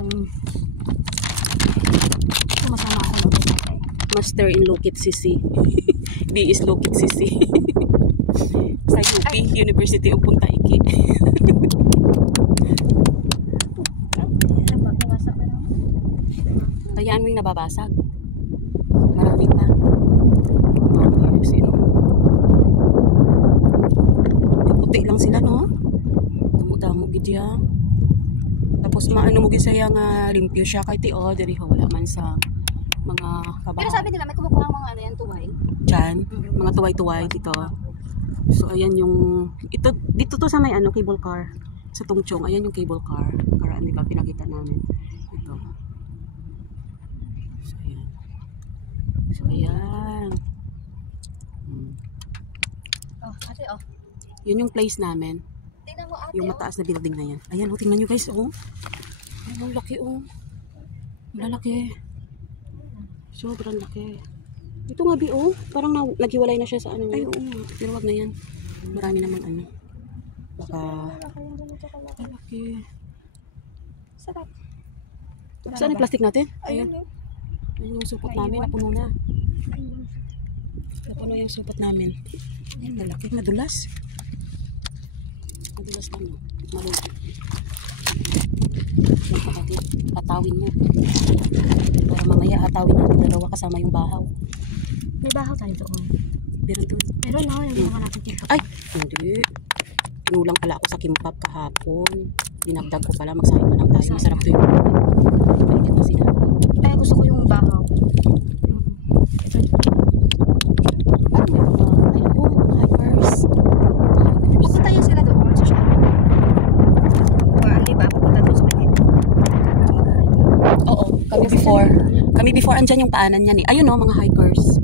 itong masama ako na Master in Lokit Sisi. D is Lokit Sisi. Sa UP, University of Punta Iki. Kayaan mo yung nababasag. Marami pa. Sino? Puti lang sila, no? Damo-damo gidya. Tapos maano mo gisaya nga limpyo siya kay tio diri wala man sa mga kabahay. Pero sabi nila may kumukuha mga ano yan tuway. Diyan, mga tuway-tuway dito. So ayan yung ito dito to sa may ano cable car sa Tungchong. Ayan yung cable car. Karaan di ba pinakita namin. Ito. So ayan. So ayan. Oh, ate oh. Yun yung place namin. Tingnan mo ate. Yung mataas na building na yan. Ayan, oh, tingnan nyo guys, oh. Ang laki, oh. Malaki. Sobrang laki. Ito nga, Bi, oh. Parang naghiwalay na siya sa ano. Ay, oo. Pero wag na yan. Marami naman ano. Baka... Malaki. Sarap. Saan yung plastic natin? Ayun. Ayun yung supot namin. Napuno na. Napuno yung supot namin. Ayan, malaki. Madulas. Madulas lang, no? Madulas. Yung kapatid, atawin mo. Para mamaya atawin natin dalawa kasama yung bahaw. May bahaw tayo doon. Meron doon. Meron na, yung mga natin dito. Ay! Hindi. Tinulang pala ako sa kimpap kahapon. Dinagdag ko pala. Magsahin mo lang tayo. Masarap to yung balikan na sila. Ay, gusto ko yung bahaw. Ano may mga hikers? Pupunta yun sila doon sa shop. Diba? Pupunta doon sa Pagit. Oo. Kami before andyan yung paanan niyan eh. Ayun o, mga hikers.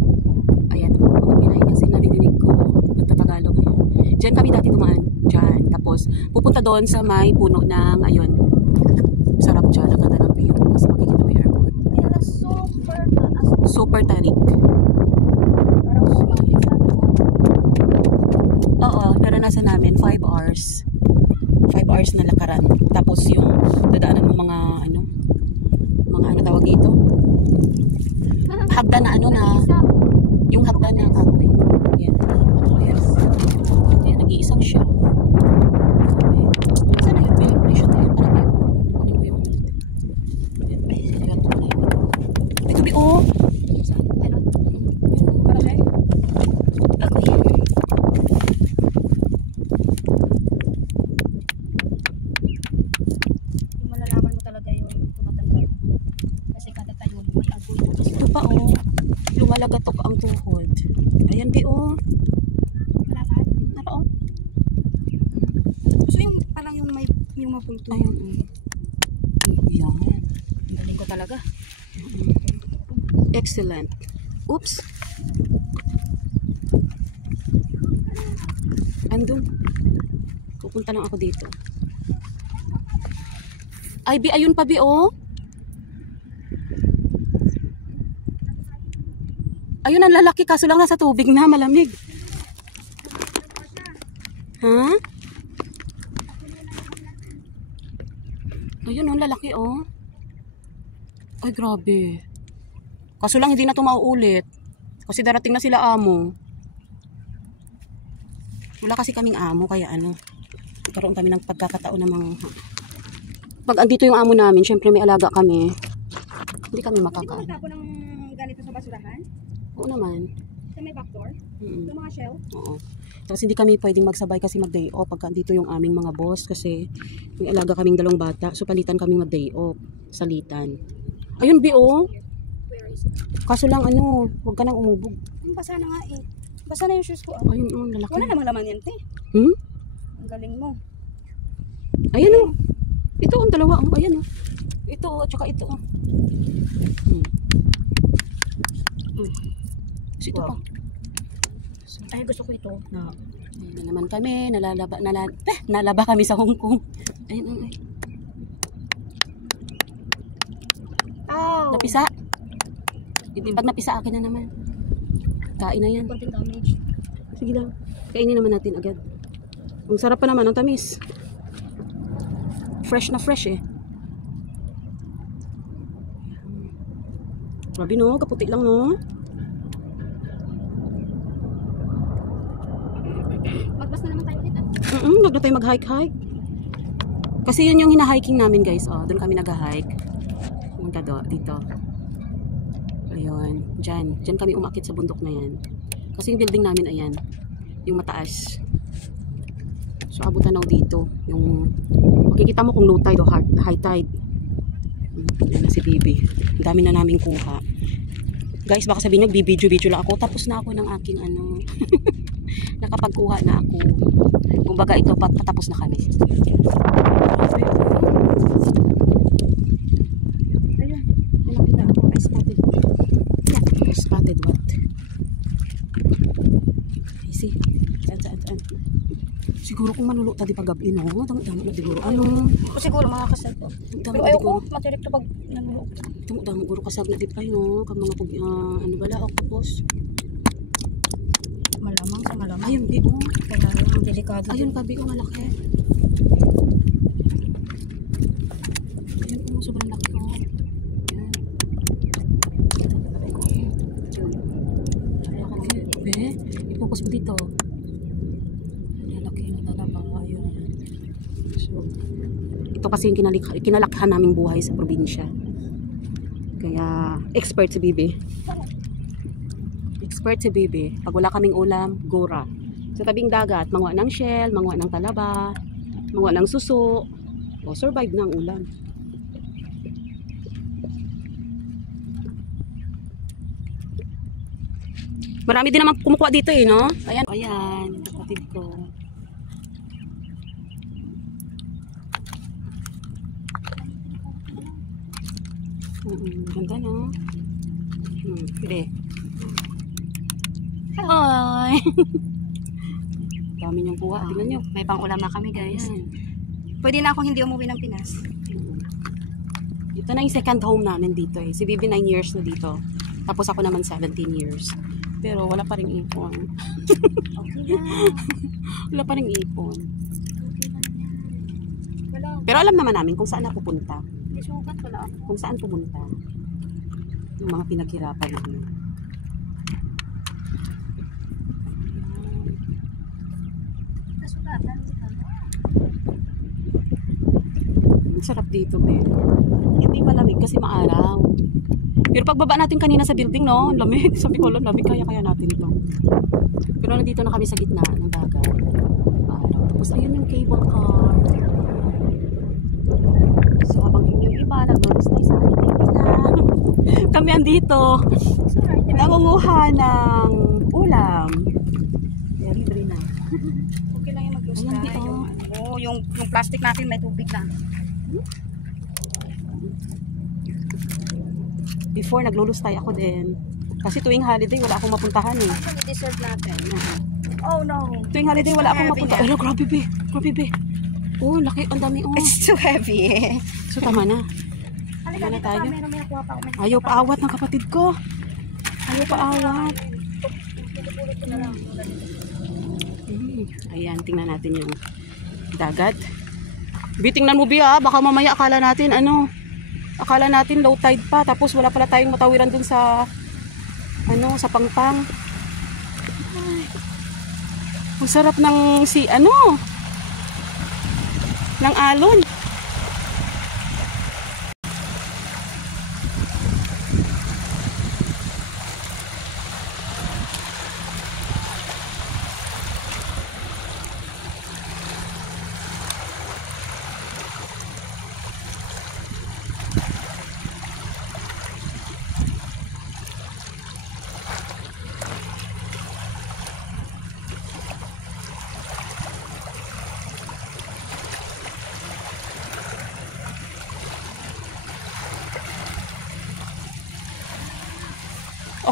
Ayan o, mga Pinay kasi narinig ko. Nagtatagalog ngayon. Diyan kami dati tumaan. Diyan. Tapos, pupunta doon sa may puno ng, ayun. Sarap dyan. Ang ganda ng view. Kasi makikita mo yung airport. Pinala super taas. Super tarik. Oo, pero nasa namin 5 hours. 5 hours na lakaran. Tapos yung dadaanan ng mga ano tawag dito? Hagdan na ano na yung hagdan na kahoy. Yan. Yes. Yan, nag-iisang siya. Sana yun, may presyo na yun. Parang yun. Ano mo yun? Yan. Yan, ito na yun. Ito, oh! Ano? Para kayo? Ako yan. Yung malalaman mo talaga yung tumatanda. Kasi kada tayo may agoy. Ito pa, oh. Lumalagatok ang tuhod. Ayan, Bi, oh. Malakad? Ano, oh? So yung parang yung may yung mapulto. Ayun, yan. Ang galing ko talaga. Excellent. Oops. Andun. Pupunta lang ako dito. Ay, Bi, ayun pa, Bi, oh. Ayun, ang lalaki. Kaso lang nasa tubig na. Malamig. Ha? Ayun, ang lalaki, oh. Ay, grabe. Kaso lang, hindi na ito mauulit. Kasi darating na sila amo. Wala kasi kaming amo, kaya ano. Karoon kami ng pagkakataon ng mga... Pag andito yung amo namin, syempre may alaga kami. Hindi kami makakaano. Hindi mo ng ganito sa basurahan? Oo naman. Sa may backdoor? Yung mga shell? Oo. Tapos hindi kami pwedeng magsabay kasi mag-day off pagka dito yung aming mga boss kasi may alaga kaming 2 bata. So palitan kaming mag-day off. Salitan. Ayun, Bi, oh. Where is it? Kaso lang ano, huwag ka nang umubog. Basa na nga eh. Basa na yung shoes ko. Ayun, oh, lalaki. Wala namang laman yan, te. Hmm? Ang galing mo. Ayan, oh. Ito, ang 2. Oh. Ayan, oh. Ito, oh. Tsaka ito, oh. Kasi ito Wow. pa. Ay, gusto ko ito. Na, ayun na naman kami. Nalaba kami sa Hong Kong. Ayun, ay. Ow! Napisa. Pag napisa akin na naman. Kain na yan. Konting damage. Sige lang. Kainin naman natin agad. Ang sarap pa naman, ang tamis. Fresh na fresh eh. Grabe no, kaputi lang no. Magbas na naman tayo ulit. Huwag na tayo mag-hike-hike. Kasi yun yung hina-hiking namin guys. Oh, doon kami nag-hike. Punta dito. Ayun, dyan. Dyan kami umakit sa bundok na yan. Kasi yung building namin, ayan. Yung mataas. So, abutan ako dito. Yung, makikita mo kung low tide o high tide. Yan na si Bibi. Ang dami na namin kuha. Guys, baka sabihin nyo, bibidyo-video lang ako. Tapos na ako ng aking ano. Nakapagkuha na ako. Kumbaga ito, patapos na kami. Ayun. May nakita ako. I spotted. Spotted what? I see. Saan. Siguro kung manulo tadi pag-gabi, no? Damo na siguro. Ano? Siguro makakasal to. Pero ayoko, matirip to pag nanulog. Damo guro kasag na dipay, no? Kang mga ano bala, octopus. Malamang sa malamang. Ayun, bigo. Kailangan delikado. Ayun pa, bigo, malaki. Ayun po, sobrang laki ko. Ayan. I-focus mo dito. Laki na talaga. Ayun. So, ito kasi yung kinalakhan naming buhay sa probinsya. Kaya, expert si Bibi. Expert si Bibi. Pag wala kaming ulam, gora. Sa tabing dagat, manguha ng shell, manguha ng talaba, manguha ng suso. O, survive na ang ulam. Marami din naman kumukuha dito eh, no? Ayan. Ayan, kapatid ko. Ganda, no? Pwede. Hi! Dami niyong kuha. Tingnan nyo. May pang-ulam na kami, guys. Ayan. Pwede na akong hindi umuwi ng Pinas. Ito na yung second home namin dito eh. Si Bibi 9 years na dito. Tapos ako naman 17 years. Pero wala pa ring ipon. Okay lang. Wala pa ring ipon. Okay lang yan. Wala. Pero alam naman namin kung saan na pupunta. May sugat wala ako. Kung saan pumunta. Yung mga pinaghirapan namin. Nasugatan. Ang sarap dito, be. Hindi malamig kasi maaraw. Pero pagbaba natin kanina sa building, no? Lamig. Sabi ko, lamig. Kaya natin ito. Pero nandito na kami sa gitna ng dagat. Tapos ayun yung cable car. So habang yung iba, nag-stay sa ating kami andito. Nangunguha ng ulam. Kaya libre na. Okay lang yung mag-lusta. Ayan, di, oh. Yung plastic natin may tubig lang. Before, naglulustay ako din. Kasi tuwing holiday, wala akong mapuntahan eh. Actually, dessert natin. Oh no. Tuwing holiday, wala akong Heavy mapuntahan. na. Ay, grabe be. Grabe be. Oh, laki. Ang dami oh. It's too heavy. So, tama na. Halika na dito tayo. pa, meron may nakuha pa ako. Ayaw paawat ng kapatid ko. Ayaw paawat. Pinupulot ko na lang. Ayan, tingnan natin yung dagat. Bi, tingnan mo Bi ah. Baka mamaya akala natin ano. Akala natin low tide pa. Tapos wala pala tayong matawiran dun sa ano, sa Pangpang. Ay, ang sarap ng ng alon.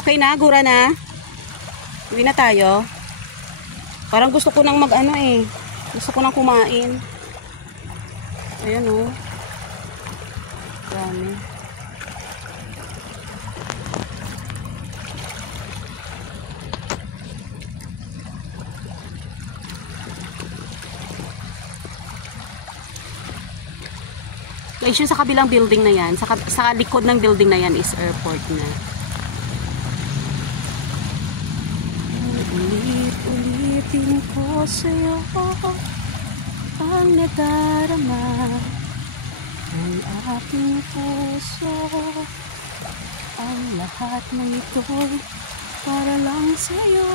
Okay na, gura na. Uwi na tayo. Parang gusto ko nang mag-ano eh. Gusto ko nang kumain. Ayan oh. Dami. Guys, yung sa kabilang building na yan, sa likod ng building na yan is airport na. Atin ko sa'yo ang nadarama ng aking puso. Ang lahat ng ito'y para lang sa'yo.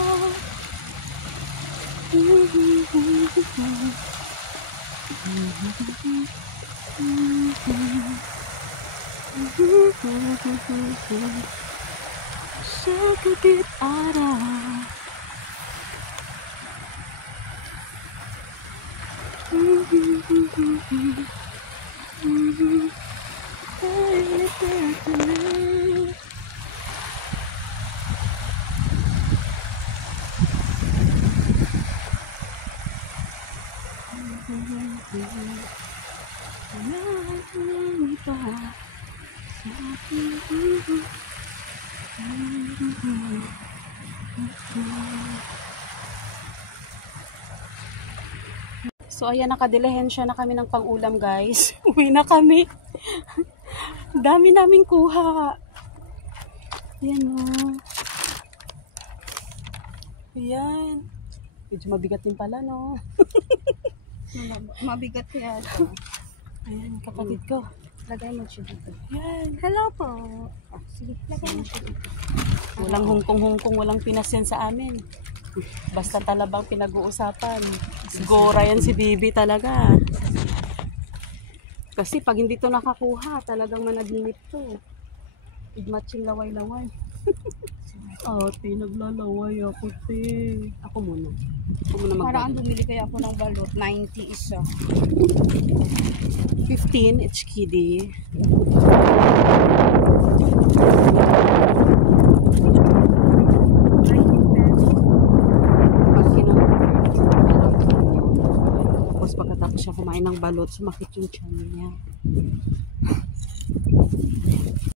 Sa gabi't araw, so ayan, nakadilihensya na kami ng pang-ulam guys. Uwi na kami. Dami naming kuha. Ayan o. Ayan. Medyo mabigat din pala no. Mabigat kaya ito. Ayan, kapatid ko. Lagay mo siya dito. Ayan. Hello po. Sige, lagay mo siya dito. Walang hungkong-hungkong, walang Pinas yan sa amin. Basta talabang pinag-uusapan. Gora yan si Bibi talaga. Kasi pag hindi to nakakuha, talagang managinip to. Igmatching laway-laway. Ate, naglalaway ako, te. Ako muna. Ako muna Paraan bumili kaya ako ng balot. 90 isa. 15, it's kiddie. Tapos pagkatapos siya kumain ng balot, sumakit yung tiyan niya.